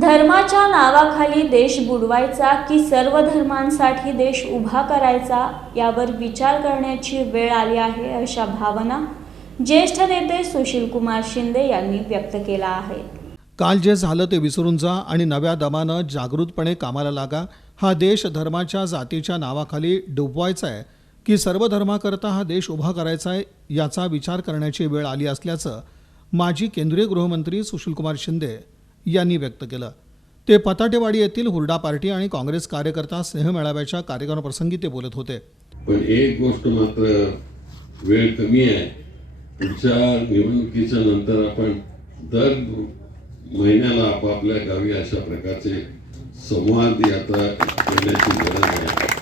धर्माच्या नावाखाली देश बुडवायचा की सर्व धर्मांसाठी देश उभा करायचा यावर विचार करण्याची वेळ आली आहे अशा भावना ज्येष्ठ नेते सुशील कुमार शिंदे यांनी व्यक्त केला आहे. काल जे झालं ते विसरून जा आणि नव्या दमानं जागृतपणे कामाला लागा. हा देश धर्माच्या जातीच्या नावाखाली डुबवायचा आहे की सर्व धर्माकरता हा देश उभा करायचा आहे याचा विचार करण्याची वेळ आली असल्याचं माजी केंद्रीय गृहमंत्री सुशीलकुमार शिंदे यांनी व्यक्त केलं. ते पताटेवाडी येथील हुरडा पार्टी आणि काँग्रेस कार्यकर्ता स्नेहमेळाव्याच्या कार्यक्रमाप्रसंगी ते बोलत होते. पण एक गोष्ट मात्र वेळ कमी आहे. पुढच्या निवडणुकीच्या नंतर आपण दर महिन्याला आपापल्या गावी अशा प्रकारचे संवाद यात्रा करण्याची गरज आहे.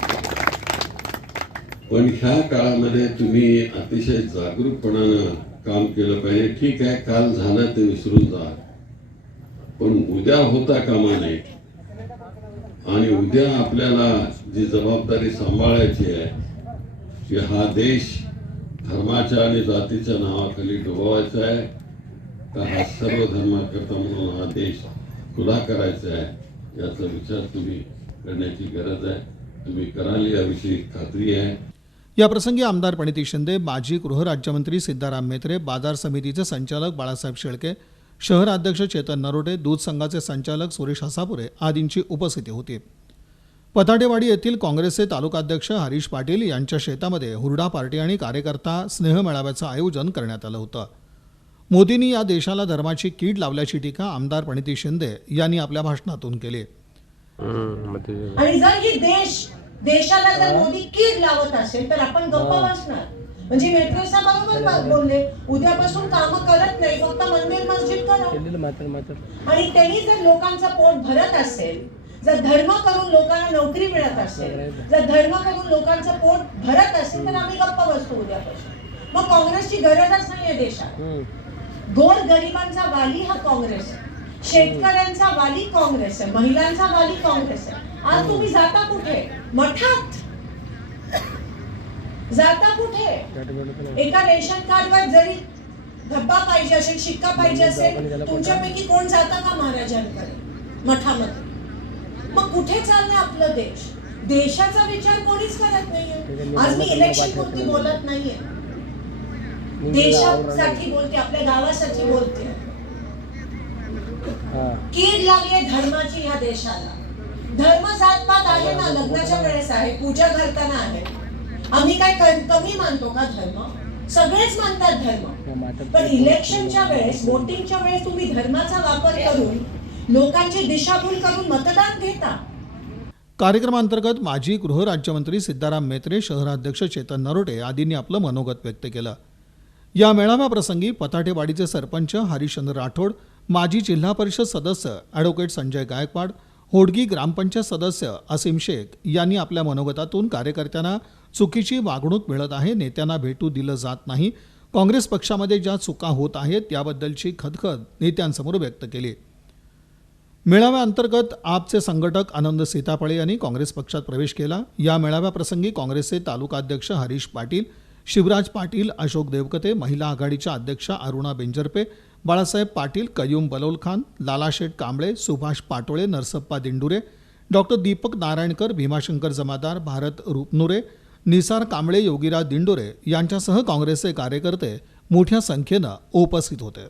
पण ह्या काळामध्ये तुम्ही अतिशय जागरूकपणानं काम केलं पाहिजे. ठीक आहे काल झालं ते विसरून जा. पण उद्या होता कामा नये. आणि उद्या आपल्याला जी जबाबदारी सांभाळायची आहे की हा देश धर्माच्या आणि जातीच्या नावाखाली डोबवायचा आहे का हा सर्व धर्माकरता म्हणून हा देश खुला करायचा आहे याचा विचार तुम्ही करण्याची गरज आहे. तुम्ही कराल याविषयी खात्री आहे. याप्रसंगी आमदार प्रणिती शिंदे माजी गृहराज्यमंत्री सिद्धाराम मेत्रे बाजार समितीचे संचालक बाळासाहेब शेळके शहर अध्यक्ष चेतन नरोटे दूध संघाचे संचालक सुरेश हसापुरे आदींची उपस्थिती होती. पताटेवाडी येथील काँग्रेसचे तालुकाध्यक्ष हरीश पाटील यांच्या शेतामध्ये हुरडा पार्टी आणि कार्यकर्ता स्नेह मेळाव्याचं आयोजन करण्यात आलं होतं. मोदींनी या देशाला धर्माची कीड लावल्याची टीका आमदार प्रणिती शिंदे यांनी आपल्या भाषणातून केली. आणि जर ही देश देशाला जर मोदी कीड लावत असेल तर आपण गप्पा बसणार. म्हणजे मेट्रो साहेब बरोबर बोलले उद्यापासून काम करत नाही फक्त मंदिर मस्जिद करा. केलेलं मात्र मात्र. आणि त्यांनी जर लोकांचं पोट भरत असेल जर धर्म करून लोकांना नोकरी मिळत असेल जर धर्म करून लोकांचं पोट भरत असेल तर आम्ही गप्पा बसतो उद्यापासून. मग काँग्रेसची गरजच नाहीये देशात. गोर गरिबांचा वाली हा काँग्रेस आहे. शेतकऱ्यांचा वाली काँग्रेस आहे. महिलांचा वाली काँग्रेस आहे. आज तुम्ही जाता कुठे? मठात. जाता कुठे. एका रेशन कार्डवर जरी धब्बा पाहिजे असेल शिक्का पाहिजे असेल तुमच्यापैकी कोण जातं का महाराजांकडे? मठामध्ये. मग कुठे चाललंय आपलं देश? देशाचा विचार कोणीच करत नाहीये. आज मी इलेक्शन पुरती बोलत नाहीये. देशासाठी बोलते आपल्या गावासाठी बोलते. कीड लागली धर्माची ह्या देशाला. धर्म जातपात आहे ना लग्नाच्या वेळेस आहे पूजा घालताना आहे. आम्ही काय क- कमी मानतो का धर्म? सगळेच मानतात धर्म. हा, पण इलेक्शनच्या वेळेस वोटिंगच्या वेळेस तुम्ही धर्माचा वापर करून लोकांची दिशाभूल करून मतदान घेता. कार्यक्रमांतर्गत माजी गृहराज्यमंत्री सिद्धाराम मेत्रे शहराध्यक्ष चेतन नरोटे आदींनी आपलं मनोगत व्यक्त केलं. या मेळाव्याप्रसंगी पताटेवाडीचे सरपंच हरिश्चंद्र राठोड माजी जिल्हा परिषद सदस्य ॲडव्होकेट संजय गायकवाड होडगी ग्रामपंचायत सदस्य असीम शेख यांनी आपल्या मनोगतातून कार्यकर्त्यांना चुकीची वागणूक मिळत आहे नेत्यांना भेटू दिलं जात नाही. काँग्रेस पक्षामध्ये ज्या चुका होत आहेत त्याबद्दलची खदखद नेत्यांसमोर व्यक्त केली. मेळाव्याअंतर्गत आपचे संघटक आनंद सीतापळे यांनी काँग्रेस पक्षात प्रवेश केला. या मेळाव्याप्रसंगी काँग्रेसचे तालुकाध्यक्ष हरीश पाटील शिवराज पाटील अशोक देवकते महिला आघाडीच्या अध्यक्षा अरुणा बेंजरपे बाळासाहेब पाटील कयूम बलोल खान लालाशेठ कांबळे सुभाष पाटोळे नरसप्पा दिंडुरे डॉक्टर दीपक नारायणकर भीमाशंकर जमादार भारत रुपनुरे निसार कांबळे योगीराज दिंडोरे यांच्यासह काँग्रेसचे कार्यकर्ते मोठ्या संख्येनं उपस्थित होते.